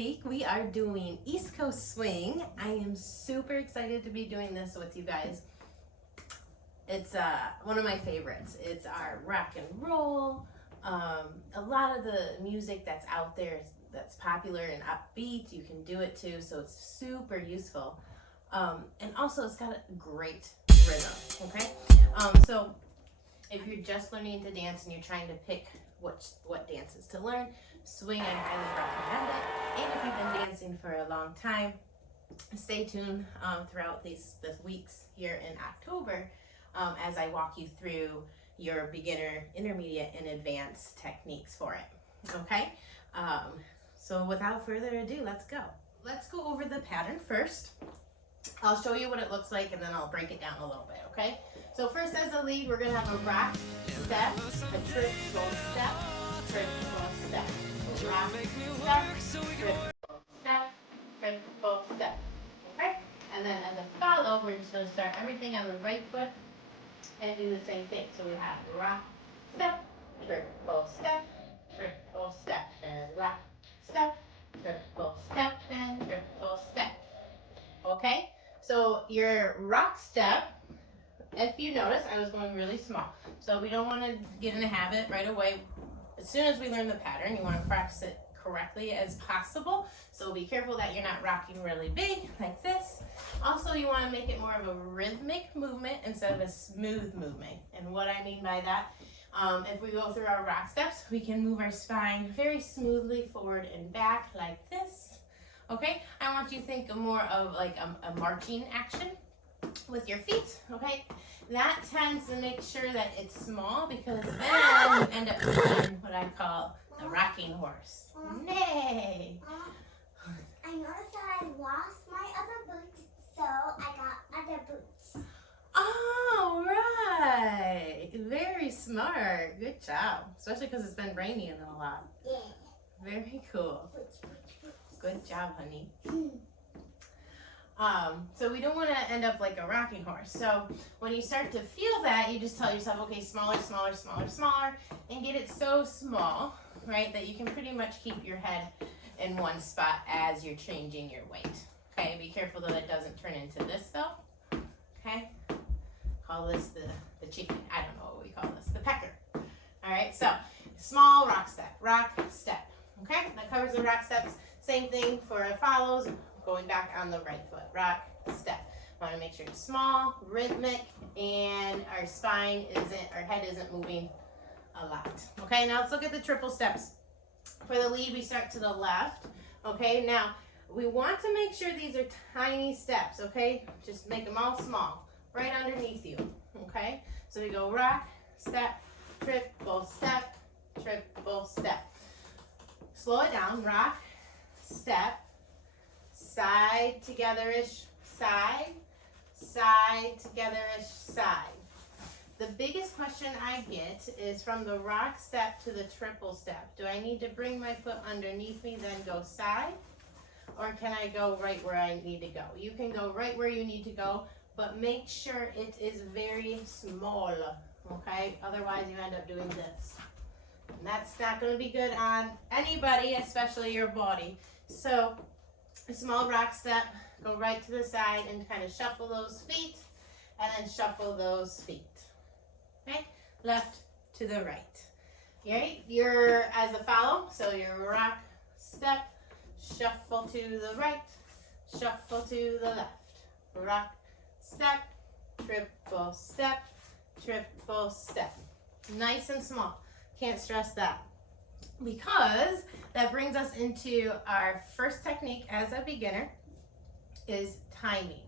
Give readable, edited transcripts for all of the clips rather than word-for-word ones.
week we are doing East Coast Swing. I am super excited to be doing this with you guys. It's one of my favorites. It's our rock and roll. A lot of the music that's out there that's popular and upbeat, you can do it too, so it's super useful. And also it's got a great rhythm, okay? So if you're just learning to dance and you're trying to pick what dances to learn, swing, I highly recommend it. And if you've been dancing for a long time, stay tuned throughout these weeks here in October as I walk you through your beginner, intermediate, and advanced techniques for it. Okay? So without further ado, let's go. Let's go over the pattern first. I'll show you what it looks like and then I'll break it down a little bit, okay? So first as a lead, we're gonna have a rock step, a triple step, triple step, rock step, triple step, triple step, okay? And then as a follow, we're just gonna start everything on the right foot and do the same thing. So we have rock step, triple step, and rock step, triple step, and triple step. Okay, so your rock step, if you notice, I was going really small. So we don't want to get in a habit right away. As soon as we learn the pattern, you want to practice it correctly as possible. So be careful that you're not rocking really big like this. Also, you want to make it more of a rhythmic movement instead of a smooth movement. And what I mean by that, if we go through our rock steps, we can move our spine very smoothly forward and back like this. Okay, I want you to think more of like a marching action with your feet, okay? That tends to make sure that it's small because then you end up doing what I call the rocking horse. Nay! I noticed that I lost my other boots, so I got other boots. All right, very smart, good job. Especially because it's been raining a lot. Yeah. Very cool. Good job, honey. So we don't want to end up like a rocking horse. So when you start to feel that, you just tell yourself, okay, smaller, smaller, smaller, smaller, and get it so small, right, that you can pretty much keep your head in one spot as you're changing your weight. Okay, be careful that it doesn't turn into this though. Okay, call this the chicken. I don't know what we call this, the pecker. All right, so small rock step, okay? That covers the rock steps. Same thing for follows, going back on the right foot, rock, step. Want to make sure it's small, rhythmic, and our head isn't moving a lot. Okay, now let's look at the triple steps. For the lead, we start to the left. Okay, now we want to make sure these are tiny steps, okay? Just make them all small, right underneath you, okay? So we go rock, step, triple step, triple step. Slow it down, rock, step, side together-ish, side, side together-ish, side. The biggest question I get is from the rock step to the triple step. Do I need to bring my foot underneath me, then go side? Or can I go right where I need to go? You can go right where you need to go, but make sure it is very small, okay? Otherwise you end up doing this. And that's not going to be good on anybody, especially your body. So a small rock step, go right to the side and kind of shuffle those feet and then shuffle those feet. Okay, left to the right. All right, you're as a follow, so your rock step, shuffle to the right, shuffle to the left. Rock step, triple step, triple step. Nice and small. Can't stress that. Because that brings us into our first technique as a beginner is timing.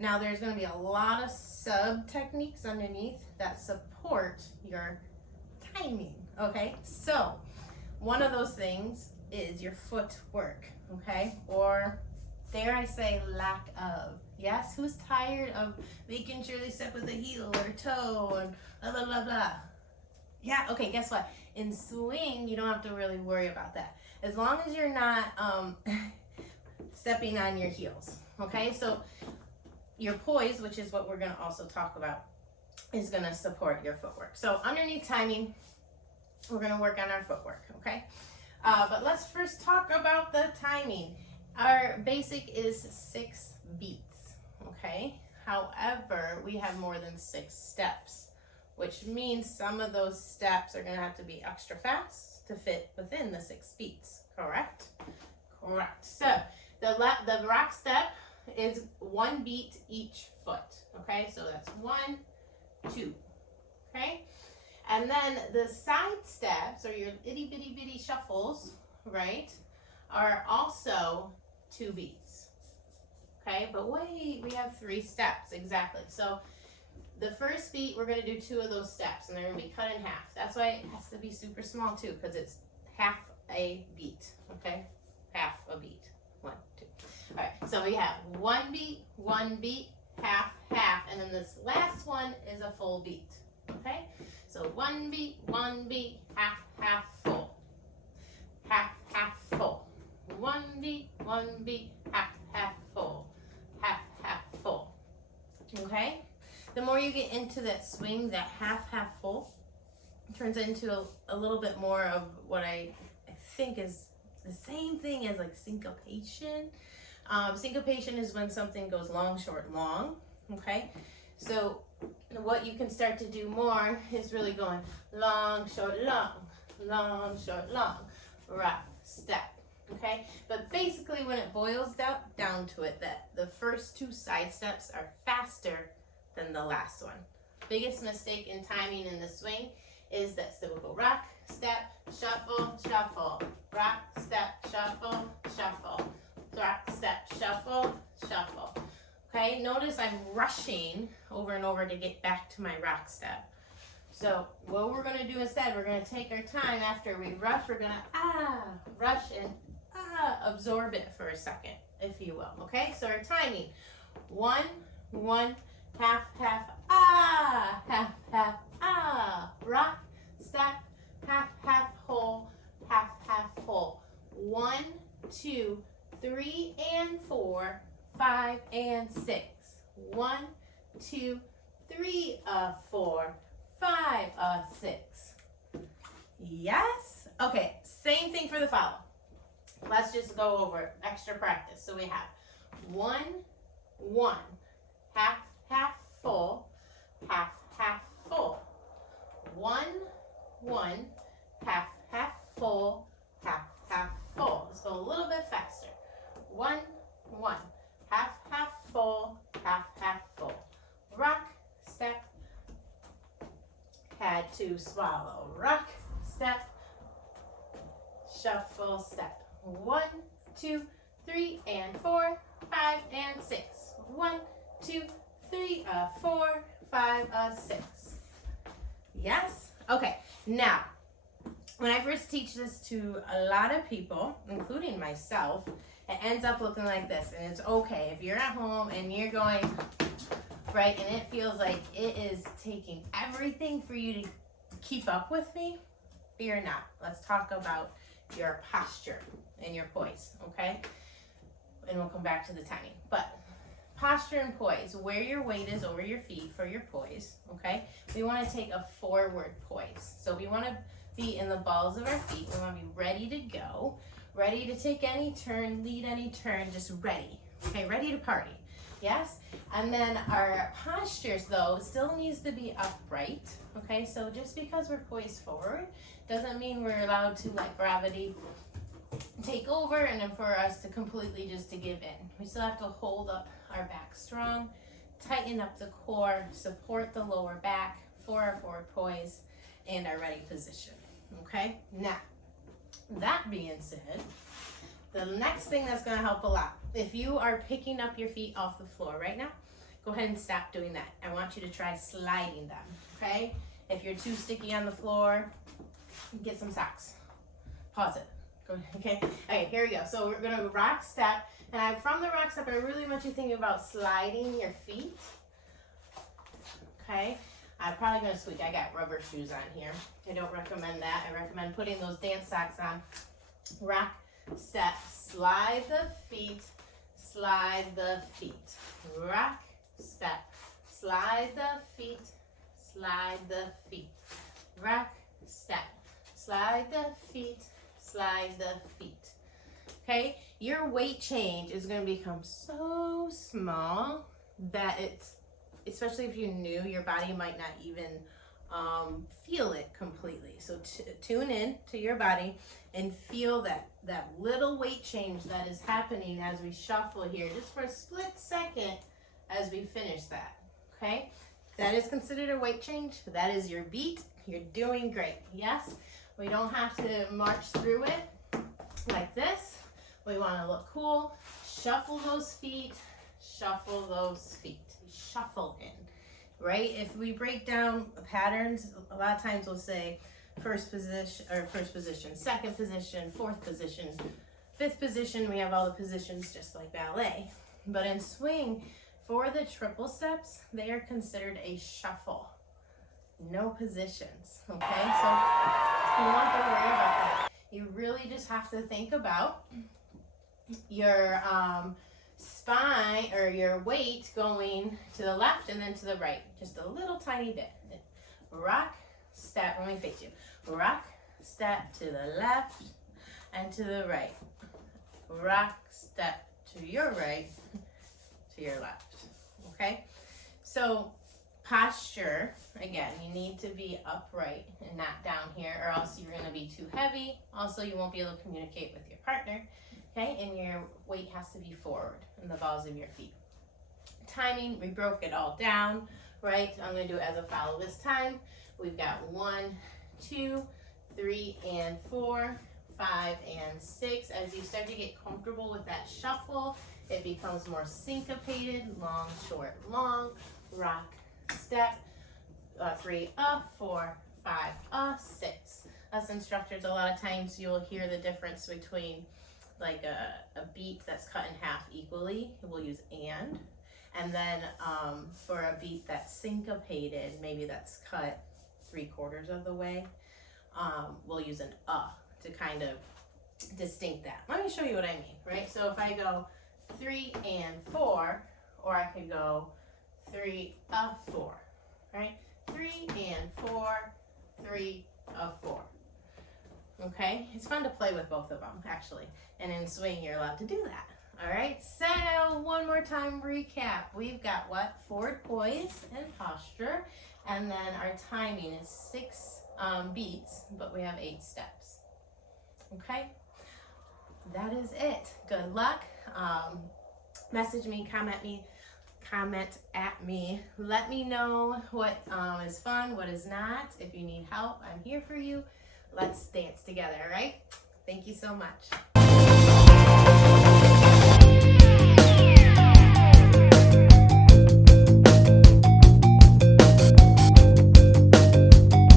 Now there's going to be a lot of sub techniques underneath that support your timing, okay? So one of those things is your footwork, okay? Or dare I say lack of. Yes, who's tired of making sure they step with a heel or toe and blah, blah, blah, blah. Yeah, okay, guess what? In swing, you don't have to really worry about that. As long as you're not stepping on your heels, okay? So your poise, which is what we're gonna also talk about, is gonna support your footwork. So underneath timing, we're gonna work on our footwork, okay? But let's first talk about the timing. Our basic is 6 beats, okay? However, we have more than 6 steps, which means some of those steps are gonna have to be extra fast to fit within the 6 beats, correct? Correct. So the rock step is 1 beat each foot, okay? So that's 1, 2, okay? And then the side steps, or your itty bitty bitty shuffles, right, are also 2 beats, okay? But wait, we have 3 steps, exactly. So the first beat, we're gonna do 2 of those steps, and they're gonna be cut in half. That's why it has to be super small too, because it's half a beat, okay? Half a beat. 1, 2. All right, so we have 1 beat, half, half, and then this last one is a full beat, okay? So 1 beat, half, half, full. Half, half, full. 1 beat, half, half, full. Half, half, full. Okay? The more you get into that swing, that half, half, full, turns into a little bit more of what I think is the same thing as like syncopation. Syncopation is when something goes long, short, long. Okay? So what you can start to do more is really going long, short, long, long, rock, step, okay? But basically when it boils down to it, that the first 2 side steps are faster than the last one. Biggest mistake in timing in the swing is this. So we'll go rock, step, shuffle, shuffle, rock, step, shuffle, shuffle, rock, step, shuffle, shuffle. Okay, notice I'm rushing over and over to get back to my rock step. So what we're gonna do instead, we're gonna take our time after we rush, we're gonna rush and absorb it for a second, if you will, okay? So our timing, 1, 1, half, half, half, half, rock, step, half, half, whole, half, half, whole. 1, 2, 3, and 4, 5, and 6. 1, 2, 3, 4, 5, 6. Yes? Okay, same thing for the follow. Let's just go over extra practice. So we have 1, 1, half, half, full, half, half, full. 1, 1, half, half, full, half, half, full. Let's go a little bit faster. 1, 1, half, half, full, half, half, full. Rock, step, had to swallow. Rock, step, shuffle, step. 1, 2, 3, and 4, 5, and 6. 1, 2, 3, 4, 5, 6. Yes? Okay, now, when I first teach this to a lot of people, including myself, it ends up looking like this. And it's okay if you're at home and you're going, right, and it feels like it is taking everything for you to keep up with me, fear not. Let's talk about your posture and your poise, okay? And we'll come back to the timing. But posture and poise, where your weight is over your feet for your poise, okay? We want to take a forward poise. So we want to be in the balls of our feet. We want to be ready to go, ready to take any turn, lead any turn, just ready, okay? Ready to party, yes? And then our postures, though, still needs to be upright, okay? So just because we're poised forward doesn't mean we're allowed to let gravity take over and then for us to completely just to give in. We still have to hold up our back strong, tighten up the core, support the lower back for our forward poise and our ready position, okay? Now, that being said, the next thing that's gonna help a lot, if you are picking up your feet off the floor right now, go ahead and stop doing that. I want you to try sliding them, okay? If you're too sticky on the floor, get some socks. Pause it. Okay, here we go. So we're gonna rock step, and from the rock step, I really want you to think about sliding your feet. Okay, I'm probably gonna squeak. I got rubber shoes on here. I don't recommend that. I recommend putting those dance socks on. Rock step, slide the feet, slide the feet. Rock step, slide the feet, slide the feet. Rock step, slide the feet, slide the feet. Okay, your weight change is going to become so small that it's, especially if you're new, your body might not even feel it completely. So tune in to your body and feel that little weight change that is happening as we shuffle here, just for a split second as we finish that. Okay, that is considered a weight change. That is your beat. You're doing great. Yes, we don't have to march through it like this. We want to look cool. Shuffle those feet. Shuffle those feet. Shuffle in. Right? If we break down patterns, a lot of times we'll say first position, second position, fourth position, fifth position. We have all the positions just like ballet. But in swing, for the triple steps, they are considered a shuffle. No positions. Okay? So you don't have to worry about that. You really just have to think about your spine or your weight going to the left and then to the right, just a little tiny bit. Rock, step, let me face you. Rock, step to the left and to the right. Rock, step to your right, to your left. Okay? So posture, again, you need to be upright and not down here, or else you're going to be too heavy. Also, you won't be able to communicate with your partner. Okay, and your weight has to be forward in the balls of your feet. Timing, we broke it all down, right? I'm going to do it as a follow this time. We've got 1, 2, 3, and 4, 5, and 6. As you start to get comfortable with that shuffle, it becomes more syncopated, long, short, long, rock, step, 3, 4, 5, 6. Us instructors, a lot of times you'll hear the difference between like a beat that's cut in half equally, we'll use and then for a beat that's syncopated, maybe that's cut 3/4 of the way, we'll use an to kind of distinct that. Let me show you what I mean, right? So if I go 3 and 4, or I could go 3, 4, right? 3 and 4, 3, 4. Okay, it's fun to play with both of them, actually. And in swing, you're allowed to do that. All right, so one more time recap. We've got what? Forward poise and posture. And then our timing is 6 beats, but we have 8 steps. Okay, that is it. Good luck. Message me, comment at me. Let me know what is fun, what is not. If you need help, I'm here for you. Let's dance together, all right? Thank you so much.